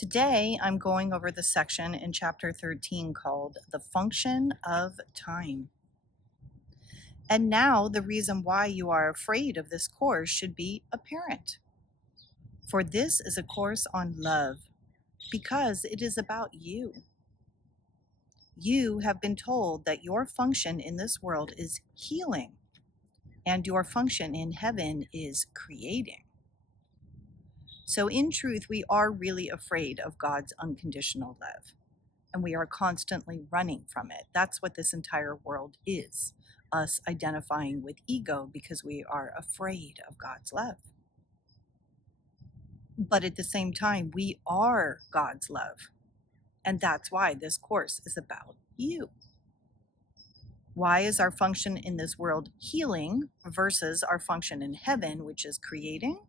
Today, I'm going over the section in chapter 13 called The Function of Time. And now the reason why you are afraid of this course should be apparent. For this is a course on love, because it is about you. You have been told that your function in this world is healing, and your function in heaven is creating. So in truth, we are really afraid of God's unconditional love, and we are constantly running from it. That's what this entire world is, us identifying with ego because we are afraid of God's love. But at the same time, we are God's love, and that's why this course is about you. Why is our function in this world healing versus our function in heaven, which is creating?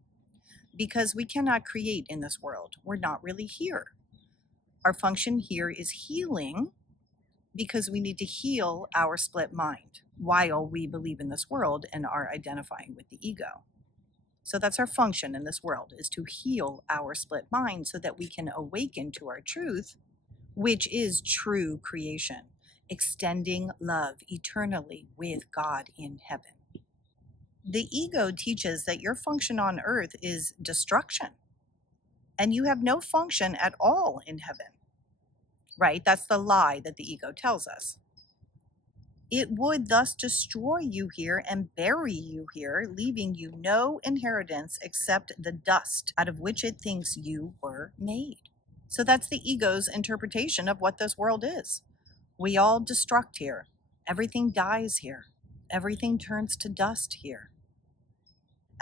Because we cannot create in this world. We're not really here. Our function here is healing because we need to heal our split mind while we believe in this world and are identifying with the ego. So that's our function in this world, is to heal our split mind so that we can awaken to our truth, which is true creation, extending love eternally with God in heaven. The ego teaches that your function on earth is destruction, and you have no function at all in heaven, right? That's the lie that the ego tells us. It would thus destroy you here and bury you here, leaving you no inheritance except the dust out of which it thinks you were made. So that's the ego's interpretation of what this world is. We all destruct here. Everything dies here. Everything turns to dust here.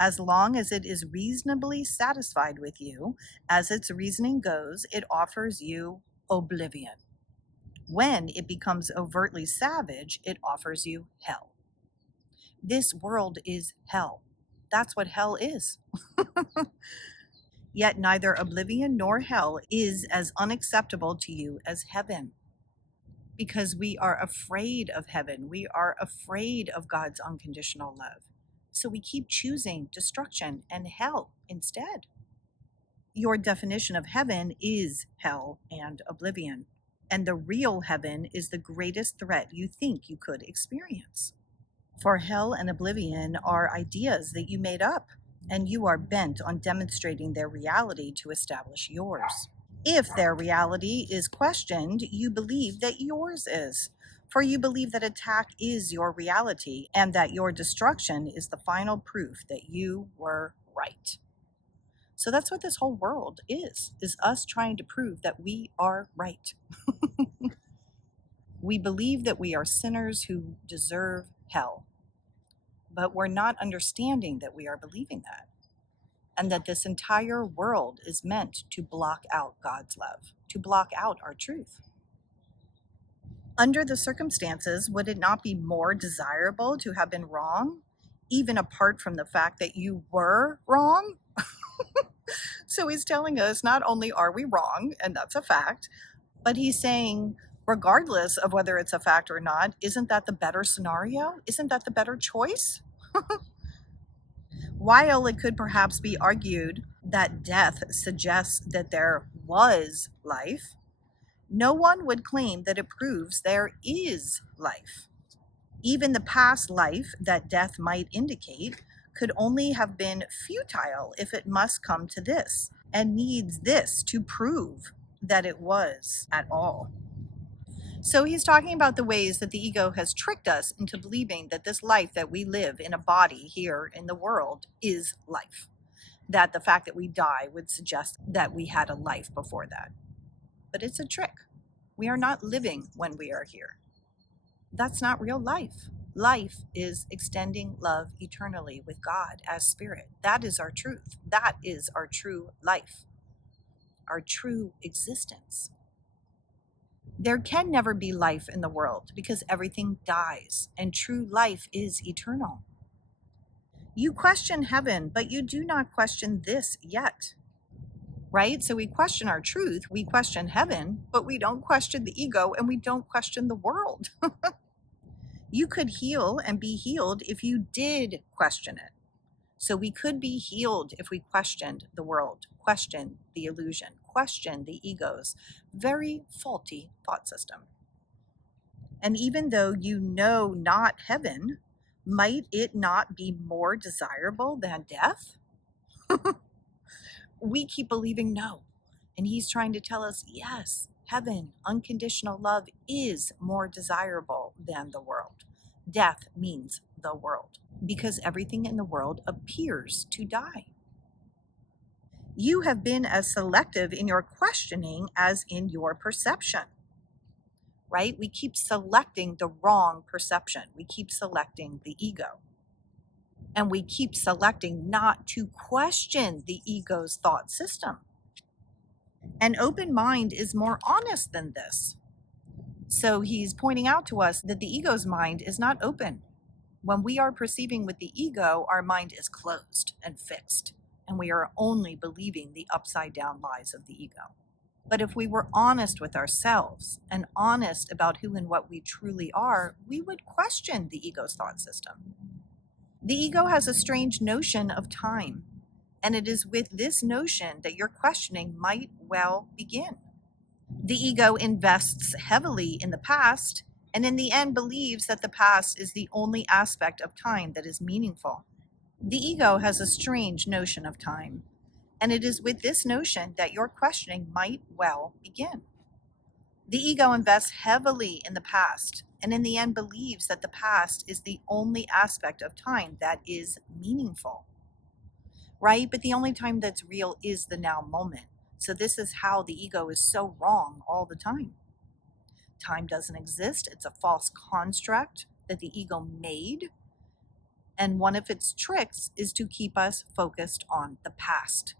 As long as it is reasonably satisfied with you, as its reasoning goes, it offers you oblivion. When it becomes overtly savage, it offers you hell. This world is hell. That's what hell is. Yet neither oblivion nor hell is as unacceptable to you as heaven. Because we are afraid of heaven. We are afraid of God's unconditional love. So we keep choosing destruction and hell instead. Your definition of heaven is hell and oblivion. And the real heaven is the greatest threat you think you could experience. For hell and oblivion are ideas that you made up, and you are bent on demonstrating their reality to establish yours. If their reality is questioned, you believe that yours is. For you believe that attack is your reality and that your destruction is the final proof that you were right. So that's what this whole world is us trying to prove that we are right. We believe that we are sinners who deserve hell, but we're not understanding that we are believing that, and that this entire world is meant to block out God's love, to block out our truth. Under the circumstances, would it not be more desirable to have been wrong, even apart from the fact that you were wrong? So he's telling us not only are we wrong, and that's a fact, but he's saying, regardless of whether it's a fact or not, isn't that the better scenario? Isn't that the better choice? While it could perhaps be argued that death suggests that there was life, no one would claim that it proves there is life. Even the past life that death might indicate could only have been futile if it must come to this, and needs this to prove that it was at all. So he's talking about the ways that the ego has tricked us into believing that this life that we live in a body here in the world is life. That the fact that we die would suggest that we had a life before that. But it's a trick. We are not living when we are here. That's not real life. Life is extending love eternally with God as spirit. That is our truth. That is our true life, our true existence. There can never be life in the world because everything dies, and true life is eternal. You question heaven, but you do not question this yet. Right? So we question our truth, we question heaven, but we don't question the ego and we don't question the world. You could heal and be healed if you did question it. So we could be healed if we questioned the world, questioned the illusion, question the ego's very faulty thought system. And even though you know not heaven, might it not be more desirable than death? We keep believing no. And he's trying to tell us, yes, heaven, unconditional love is more desirable than the world. Death means the world, because everything in the world appears to die. You have been as selective in your questioning as in your perception, right? We keep selecting the wrong perception. We keep selecting the ego. And we keep selecting not to question the ego's thought system. An open mind is more honest than this. So he's pointing out to us that the ego's mind is not open. When we are perceiving with the ego, our mind is closed and fixed, and we are only believing the upside down lies of the ego. But if we were honest with ourselves and honest about who and what we truly are, we would question the ego's thought system. The ego has a strange notion of time, and it is with this notion that your questioning might well begin. The ego invests heavily in the past, and in the end believes that the past is the only aspect of time that is meaningful. The ego has a strange notion of time, and it is with this notion that your questioning might well begin. The ego invests heavily in the past, and in the end believes that the past is the only aspect of time that is meaningful. Right? But the only time that's real is the now moment. So this is how the ego is so wrong all the time. Time doesn't exist. It's a false construct that the ego made. And one of its tricks is to keep us focused on the past.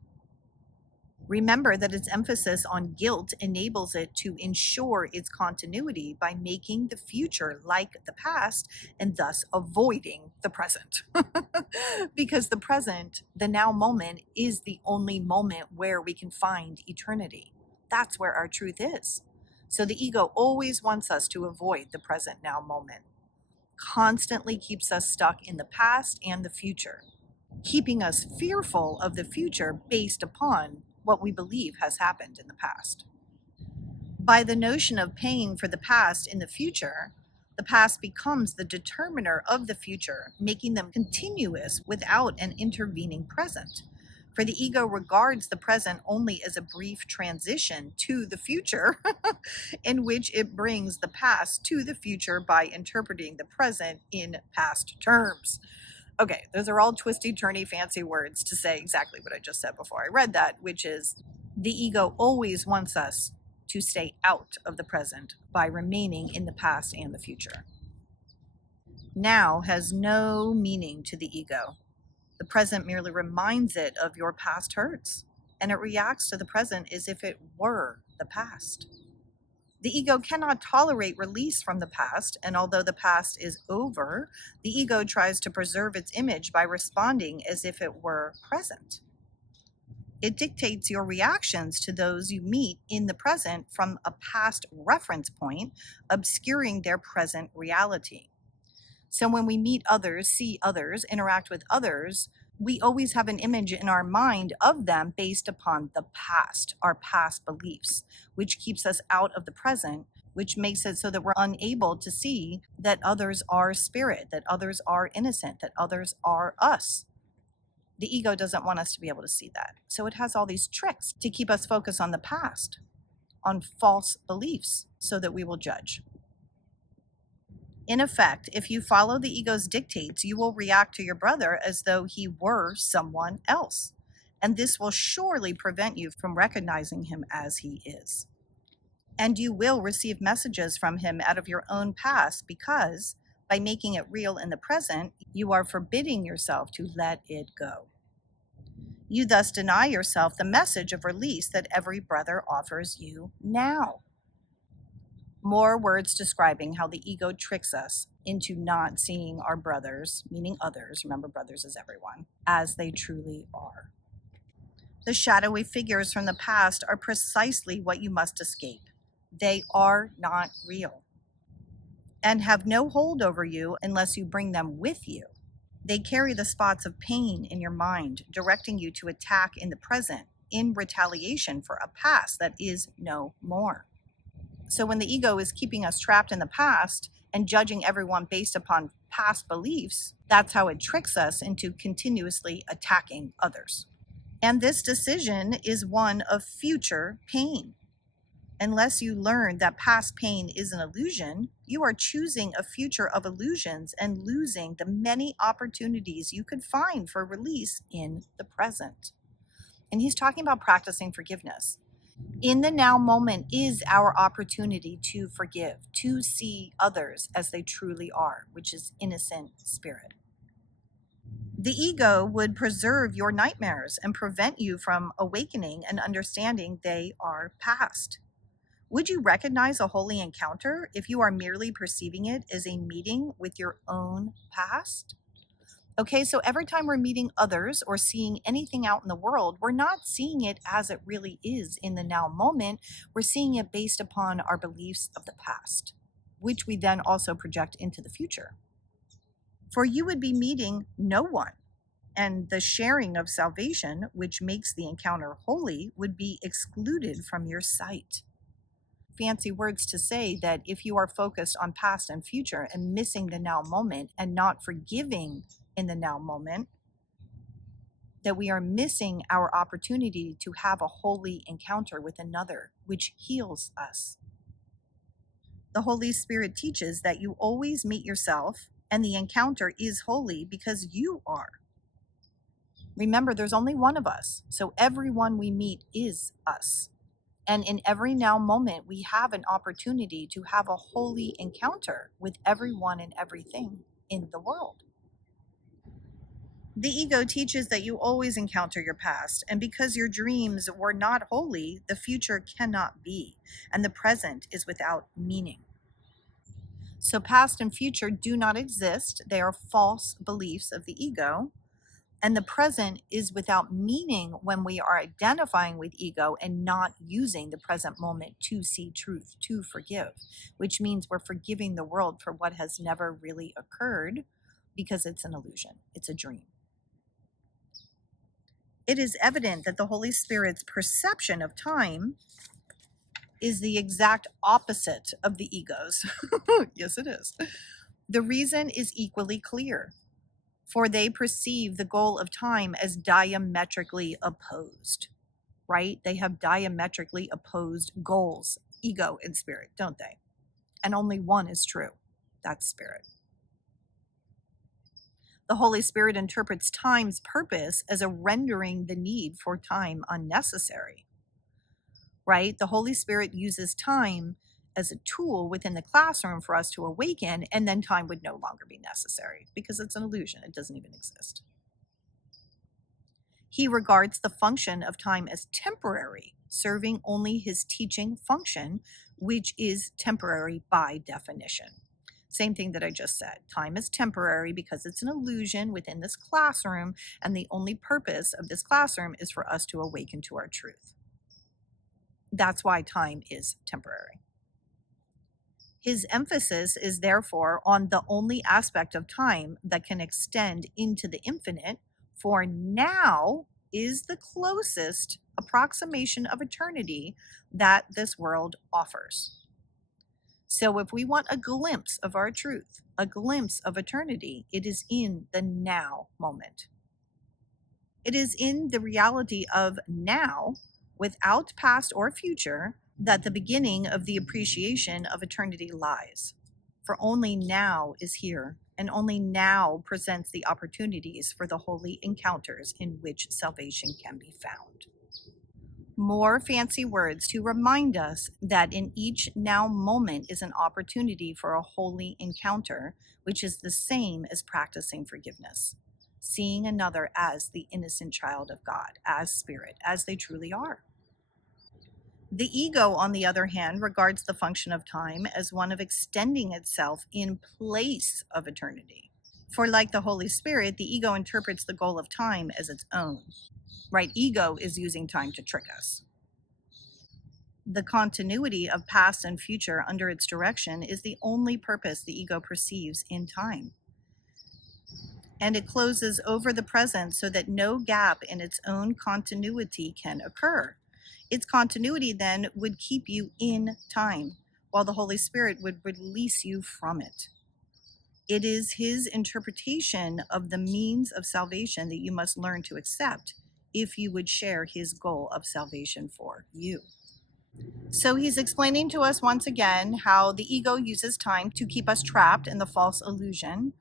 Remember that its emphasis on guilt enables it to ensure its continuity by making the future like the past and thus avoiding the present. Because the present, the now moment, is the only moment where we can find eternity. That's where our truth is. So the ego always wants us to avoid the present now moment, constantly keeps us stuck in the past and the future, keeping us fearful of the future based upon what we believe has happened in the past. By the notion of paying for the past in the future, the past becomes the determiner of the future, making them continuous without an intervening present. For the ego regards the present only as a brief transition to the future, in which it brings the past to the future by interpreting the present in past terms. Okay, those are all twisty, turny, fancy words to say exactly what I just said before I read that, which is the ego always wants us to stay out of the present by remaining in the past and the future. Now has no meaning to the ego. The present merely reminds it of your past hurts, and it reacts to the present as if it were the past. The ego cannot tolerate release from the past, and although the past is over, the ego tries to preserve its image by responding as if it were present. It dictates your reactions to those you meet in the present from a past reference point, obscuring their present reality. So when we meet others, see others, interact with others, we always have an image in our mind of them based upon the past, our past beliefs, which keeps us out of the present, which makes it so that we're unable to see that others are spirit, that others are innocent, that others are us. The ego doesn't want us to be able to see that. So it has all these tricks to keep us focused on the past, on false beliefs, so that we will judge. In effect, if you follow the ego's dictates, you will react to your brother as though he were someone else. And this will surely prevent you from recognizing him as he is. And you will receive messages from him out of your own past because, by making it real in the present, you are forbidding yourself to let it go. You thus deny yourself the message of release that every brother offers you now. More words describing how the ego tricks us into not seeing our brothers, meaning others, remember brothers is everyone, as they truly are. The shadowy figures from the past are precisely what you must escape. They are not real and have no hold over you unless you bring them with you. They carry the spots of pain in your mind, directing you to attack in the present, in retaliation for a past that is no more. So when the ego is keeping us trapped in the past and judging everyone based upon past beliefs, that's how it tricks us into continuously attacking others. And this decision is one of future pain. Unless you learn that past pain is an illusion, you are choosing a future of illusions and losing the many opportunities you could find for release in the present. And he's talking about practicing forgiveness. In the now moment is our opportunity to forgive, to see others as they truly are, which is innocent spirit. The ego would preserve your nightmares and prevent you from awakening and understanding they are past. Would you recognize a holy encounter if you are merely perceiving it as a meeting with your own past? Okay, so every time we're meeting others or seeing anything out in the world, we're not seeing it as it really is in the now moment. We're seeing it based upon our beliefs of the past, which we then also project into the future. For you would be meeting no one, and the sharing of salvation, which makes the encounter holy, would be excluded from your sight. Fancy words to say that if you are focused on past and future and missing the now moment and not forgiving in the now moment, that we are missing our opportunity to have a holy encounter with another, which heals us. The Holy Spirit teaches that you always meet yourself, and the encounter is holy because you are. Remember, there's only one of us, so everyone we meet is us. And in every now moment, we have an opportunity to have a holy encounter with everyone and everything in the world. The ego teaches that you always encounter your past, and because your dreams were not holy, the future cannot be, and the present is without meaning. So past and future do not exist. They are false beliefs of the ego. And the present is without meaning when we are identifying with ego and not using the present moment to see truth, to forgive, which means we're forgiving the world for what has never really occurred because it's an illusion, it's a dream. It is evident that the Holy Spirit's perception of time is the exact opposite of the ego's. Yes, it is. The reason is equally clear. For they perceive the goal of time as diametrically opposed, right? They have diametrically opposed goals, ego and spirit, don't they? And only one is true. That's spirit. The Holy Spirit interprets time's purpose as a rendering the need for time unnecessary, right? The Holy Spirit uses time as a tool within the classroom for us to awaken, and then time would no longer be necessary because it's an illusion. It doesn't even exist. He regards the function of time as temporary, serving only his teaching function, which is temporary by definition. Same thing that I just said. Time is temporary because it's an illusion within this classroom, and the only purpose of this classroom is for us to awaken to our truth. That's why time is temporary. His emphasis is therefore on the only aspect of time that can extend into the infinite, for now is the closest approximation of eternity that this world offers. So if we want a glimpse of our truth, a glimpse of eternity, it is in the now moment. It is in the reality of now, without past or future, that the beginning of the appreciation of eternity lies. For only now is here, and only now presents the opportunities for the holy encounters in which salvation can be found. More fancy words to remind us that in each now moment is an opportunity for a holy encounter, which is the same as practicing forgiveness, seeing another as the innocent child of God, as spirit, as they truly are. The ego, on the other hand, regards the function of time as one of extending itself in place of eternity. For like the Holy Spirit, the ego interprets the goal of time as its own. Right? Ego is using time to trick us. The continuity of past and future under its direction is the only purpose the ego perceives in time. and it closes over the present so that no gap in its own continuity can occur. Its continuity then would keep you in time, while the Holy Spirit would release you from it. It is his interpretation of the means of salvation that you must learn to accept if you would share his goal of salvation for you. So he's explaining to us once again how the ego uses time to keep us trapped in the false illusion,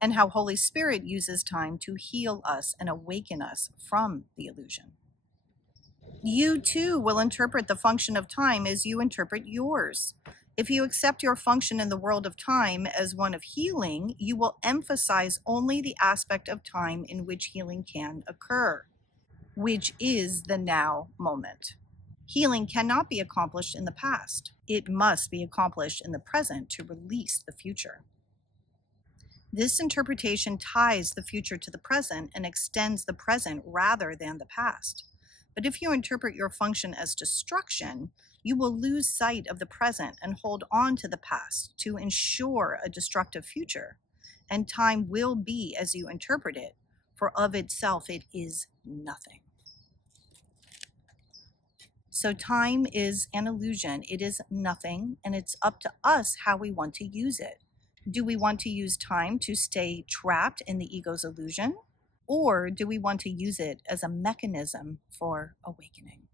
and how Holy Spirit uses time to heal us and awaken us from the illusion. You too will interpret the function of time as you interpret yours. If you accept your function in the world of time as one of healing, you will emphasize only the aspect of time in which healing can occur, which is the now moment. Healing cannot be accomplished in the past. It must be accomplished in the present to release the future. This interpretation ties the future to the present and extends the present rather than the past. But if you interpret your function as destruction, you will lose sight of the present and hold on to the past to ensure a destructive future. And time will be as you interpret it, for of itself it is nothing. So time is an illusion. It is nothing, and it's up to us how we want to use it. Do we want to use time to stay trapped in the ego's illusion? Or do we want to use it as a mechanism for awakening?